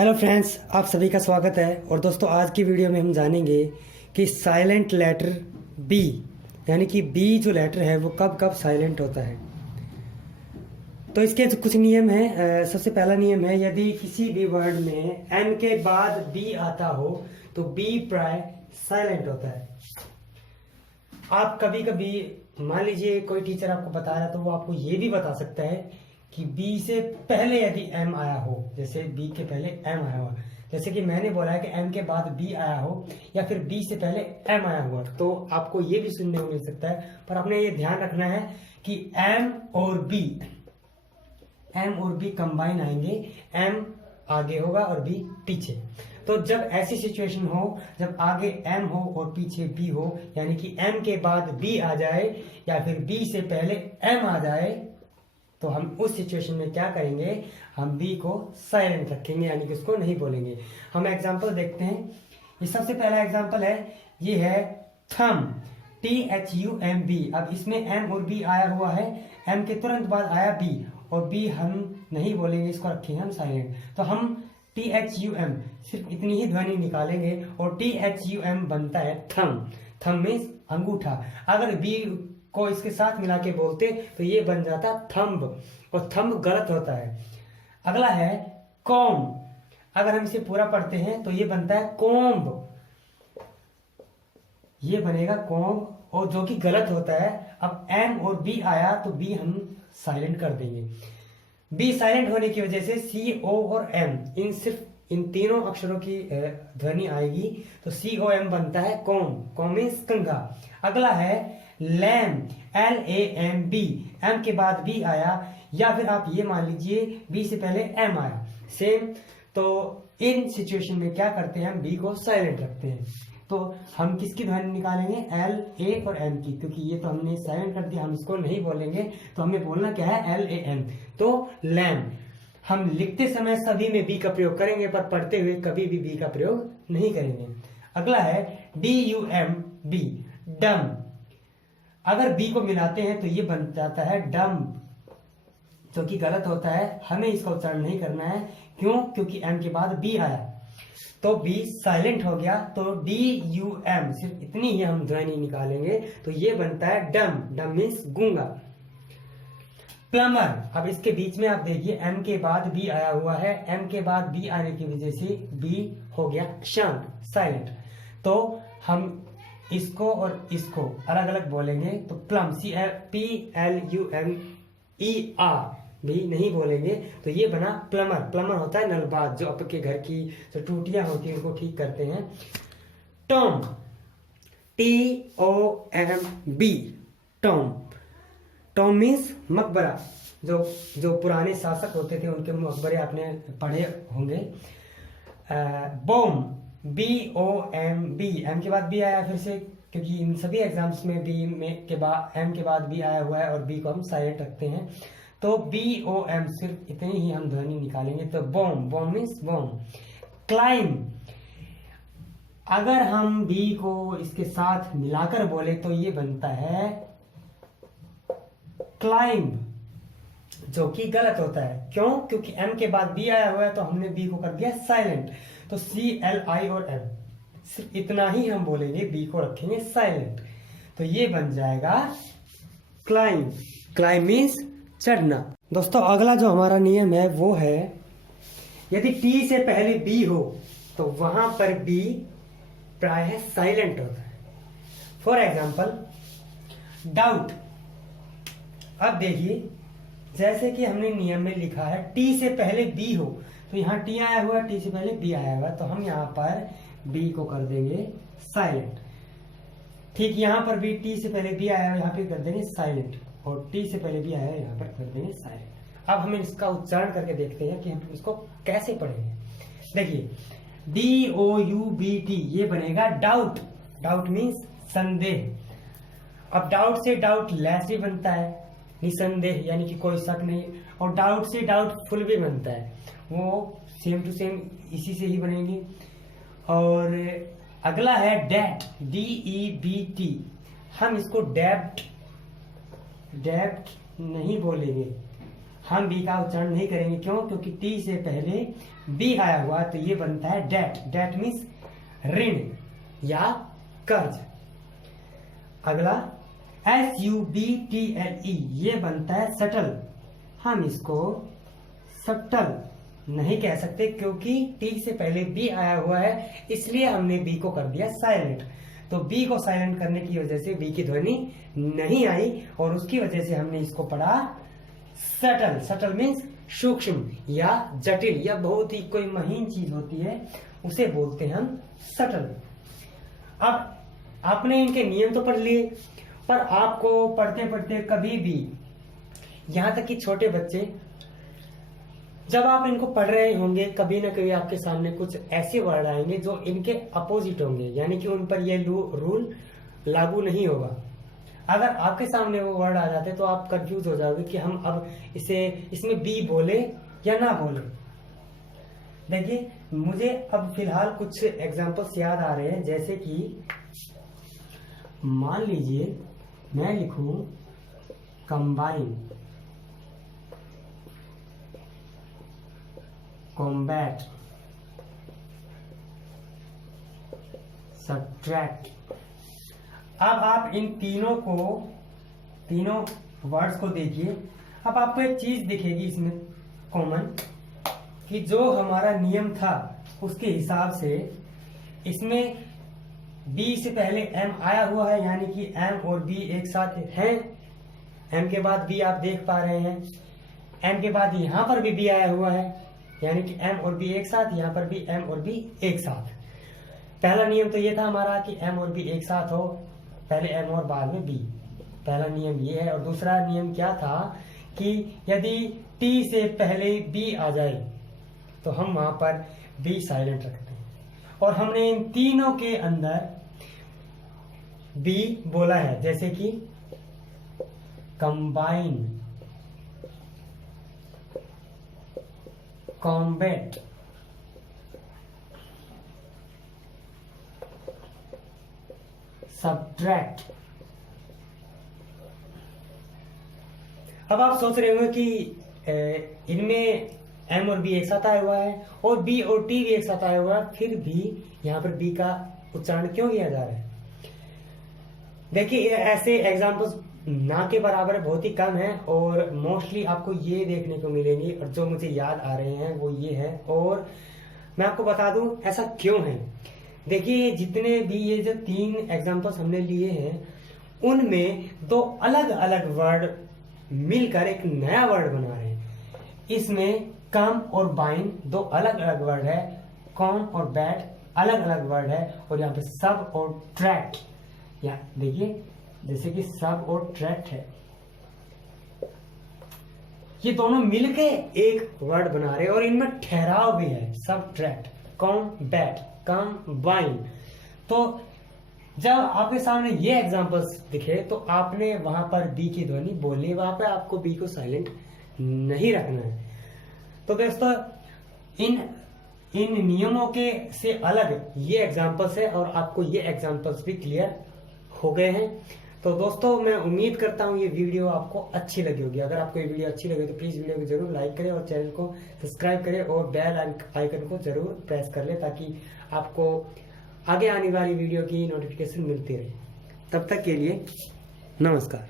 Hello friends, आप सभी का स्वागत है। और दोस्तों, आज की वीडियो में हम जानेंगे कि साइलेंट लेटर बी यानी कि बी जो लेटर है वो कब कब साइलेंट होता है। तो इसके कुछ नियम हैं। सबसे पहला नियम है, यदि किसी भी वर्ड में एन के बाद बी आता हो तो बी प्राय साइलेंट होता है। आप कभी कभी मान लीजिए कोई टीचर आपको बता रहा है तो वो आपको ये भी बता सकता है कि बी से पहले यदि एम आया हो, जैसे बी के पहले एम आया हुआ, जैसे कि मैंने बोला है कि एम के बाद बी आया हो या फिर बी से पहले एम आया हुआ, तो आपको ये भी सुनने को मिल सकता है। पर आपने ये ध्यान रखना है कि एम और बी कंबाइन आएंगे, एम आगे होगा और बी पीछे। तो जब ऐसी सिचुएशन हो, जब आगे एम हो और पीछे बी हो, यानी कि एम के बाद बी आ जाए या फिर बी से पहले एम आ जाए, तो हम उस सिचुएशन में क्या करेंगे, हम बी को साइलेंट रखेंगे, यानी कि उसको नहीं बोलेंगे। हम एग्जांपल देखते हैं। ये सबसे पहला एग्जांपल है, ये है थम, THUMB। अब इसमें एम और बी आया हुआ है, एम के तुरंत बाद आया बी और बी हम नहीं बोलेंगे, इसको रखेंगे हम साइलेंट। तो हम THUM सिर्फ इतनी ही ध्वनि निकालेंगे और THUM बनता है थम। थम मीन्स अंगूठा। अगर बी को इसके साथ मिला के बोलते तो ये बन जाता थंब, और थंब गलत होता है। अगला है कॉम। अगर हम इसे पूरा पढ़ते हैं तो ये बनता है कोम्ब, ये बनेगा कोम्ब, और जो कि गलत होता है। अब एम और बी आया तो बी हम साइलेंट कर देंगे। बी साइलेंट होने की वजह से सी, ओ और एम, इन तीनों अक्षरों की ध्वनि आएगी, तो COM बनता है कॉम। Com means कंघा। अगला है लैम, LAMB। एम के बाद बी आया, या फिर आप ये मान लीजिए बी से पहले एम आया, सेम। तो इन सिचुएशन में क्या करते हैं, हम बी को साइलेंट रखते हैं। तो हम किसकी ध्वनि निकालेंगे, L, A और M की, क्योंकि ये तो हमने साइलेंट कर दिया, हम इसको नहीं बोलेंगे। तो हमें बोलना क्या है, LAM। तो लैम। हम लिखते समय सभी में बी का प्रयोग करेंगे, पर पढ़ते हुए कभी भी बी का प्रयोग नहीं करेंगे। अगला है DUMB, डम। अगर बी को मिलाते हैं तो ये बन जाता है डम, जो कि गलत होता है। हमें इसका उच्चारण नहीं करना है। क्यों? क्योंकि एम के बाद बी आया, तो बी साइलेंट हो गया। तो DUM सिर्फ इतनी ही हम ध्वनि निकालेंगे, तो ये बनता है डम। डम मीन्स गूंगा। प्लमर। अब इसके बीच में आप देखिए एम के बाद बी आया हुआ है, एम के बाद बी आने की वजह से बी हो गया शांत, साइलेंट। तो हम इसको और इसको अलग अलग बोलेंगे, तो प्लम, PLUMER भी नहीं बोलेंगे, तो ये बना प्लमर। प्लमर होता है नलबाज, जो आपके घर की जो टूटियां होती हैं उनको ठीक करते हैं। Tom, TOMB, Tom. Tom means मकबरा। जो पुराने शासक होते थे उनके मकबरे आपने पढ़े होंगे। Baum, BOMB। एम के बाद बी आया फिर से, क्योंकि इन सभी एग्जाम्स में बी में के बाद एम के बाद बी आया हुआ है और बी को हम साइलेंट रखते हैं। तो BOM सिर्फ इतनी ही हम ध्वनि निकालेंगे। तो bomb, bomb means bomb. Climb. अगर हम बी को इसके साथ मिलाकर बोले तो ये बनता है क्लाइंब, जो कि गलत होता है। क्यों? क्योंकि एम के बाद बी आया हुआ है, तो हमने बी को कर दिया साइलेंट। तो CLI और M सिर्फ इतना ही हम बोलेंगे, बी को रखेंगे साइलेंट। तो ये बन जाएगा क्लाइंब। क्लाइंब मीन्स चढ़ना। दोस्तों, अगला जो हमारा नियम है वो है, यदि T से पहले B हो तो वहां पर B प्राय साइलेंट होता है। For example doubt. अब देखिए, जैसे कि हमने नियम में लिखा है T से पहले B हो, तो यहाँ T आया हुआ है, T से पहले B आया हुआ है, तो हम यहाँ पर B को कर देंगे साइलेंट। ठीक, यहाँ पर भी T से पहले B आया है, यहाँ पे कर देंगे साइलेंट, और T से पहले B आया है, यहाँ पर कर देंगे साइलेंट। अब हम इसका उच्चारण करके देखते हैं कि हम इसको कैसे पढ़ेंगे। देखिए, DOUBT, ये बनेगा डाउट। डाउट मीन्स संदेह। अब डाउट से डाउट लेस भी बनता है, निसंदेह, यानी कि कोई शक नहीं। और डाउट से डाउटफुल भी बनता है, वो सेम टू सेम इसी से ही बनेंगे। और अगला है डेट, DEBT। हम इसको डेब्ट नहीं बोलेंगे, हम बी का उच्चारण नहीं करेंगे। क्यों? क्योंकि टी से पहले बी आया हुआ, तो ये बनता है डेट। डेट मीन्स ऋण या कर्ज। अगला SUBTLE, ये बनता है सटल। हम इसको सटल नहीं कह सकते क्योंकि टी से पहले बी आया हुआ है, इसलिए हमने बी को कर दिया साइलेंट। तो बी को साइलेंट करने की वजह से बी की ध्वनि नहीं आई और उसकी वजह से हमने इसको पढ़ा सटल। सटल मीन्स सूक्ष्म या जटिल या बहुत ही कोई महीन चीज होती है, उसे बोलते हैं हम सटल। अब आपने इनके नियम तो पढ़ लिए, पर आपको पढ़ते पढ़ते कभी भी, यहां तक कि छोटे बच्चे, जब आप इनको पढ़ रहे होंगे कभी ना कभी आपके सामने कुछ ऐसे वर्ड आएंगे जो इनके अपोजिट होंगे, यानी कि उन पर यह रूल लागू नहीं होगा। अगर आपके सामने वो वर्ड आ जाते तो आप कंफ्यूज हो जाओगे कि हम अब इसमें बी बोले या ना बोले। देखिए, मुझे अब फिलहाल कुछ एग्जांपल्स याद आ रहे हैं, जैसे कि मान लीजिए मैं लिखूं कंबाइन, कॉम्बैट, सब्ट्रैक्ट। अब आप इन तीनों वर्ड्स को देखिए। अब आपको एक चीज दिखेगी इसमें कॉमन, कि जो हमारा नियम था उसके हिसाब से इसमें बी से पहले एम आया हुआ है, यानी कि एम और बी एक साथ हैं। एम के बाद बी आप देख पा रहे हैं। एम के बाद यहां पर भी बी आया हुआ है, यानी कि एम और बी एक साथ, यहां पर भी एम और बी एक साथ। पहला नियम तो ये था हमारा कि एम और बी एक साथ हो, पहले एम और बाद में बी। पहला नियम ये है। और दूसरा नियम क्या था कि यदि टी से पहले बी आ जाए तो हम वहां पर बी साइलेंट रखते हैं। और हमने इन तीनों के अंदर बी बोला है, जैसे कि कंबाइन, कॉम्बैट, सब्ट्रैक्ट। अब आप सोच रहे होंगे कि इनमें एम और बी एक साथ आया हुआ है और बी और टी भी एक साथ आया हुआ है, फिर भी यहाँ पर बी का उच्चारण क्यों किया जा रहा है? देखिए, ऐसे एग्जाम्पल्स ना के बराबर बहुत ही कम है और मोस्टली आपको ये देखने को मिलेंगे, और जो मुझे याद आ रहे हैं वो ये है। और मैं आपको बता दूं ऐसा क्यों है। देखिए, जितने भी ये जो 3 एग्जाम्पल्स हमने लिए हैं, उनमें 2 अलग अलग वर्ड मिलकर एक नया वर्ड बना रहे हैं। इसमें कम और बाइन 2 अलग अलग वर्ड है, कॉम और बैट अलग अलग वर्ड है, और यहाँ पे सब और ट्रैक्ट, या देखिए जैसे कि सब और ट्रैक्ट है, ये दोनों मिलके एक वर्ड बना रहे हैं और इनमें ठहराव भी है। सब ट्रैक्ट, कॉम बैट, कंबाइन। तो जब आपके सामने ये एग्जांपल्स दिखे तो आपने वहां पर बी की ध्वनि बोलनी, वहां पर आपको बी को साइलेंट नहीं रखना है। तो दोस्तों, इन नियमों के से अलग ये एग्जांपल्स है और आपको ये एग्जांपल्स भी क्लियर हो गए हैं। तो दोस्तों, मैं उम्मीद करता हूँ ये वीडियो आपको अच्छी लगी होगी। अगर आपको ये वीडियो अच्छी लगे तो प्लीज वीडियो को जरूर लाइक करें और चैनल को सब्सक्राइब करें और बेल आइकन को जरूर प्रेस कर लें, ताकि आपको आगे आने वाली वीडियो की नोटिफिकेशन मिलती रहे। तब तक के लिए नमस्कार।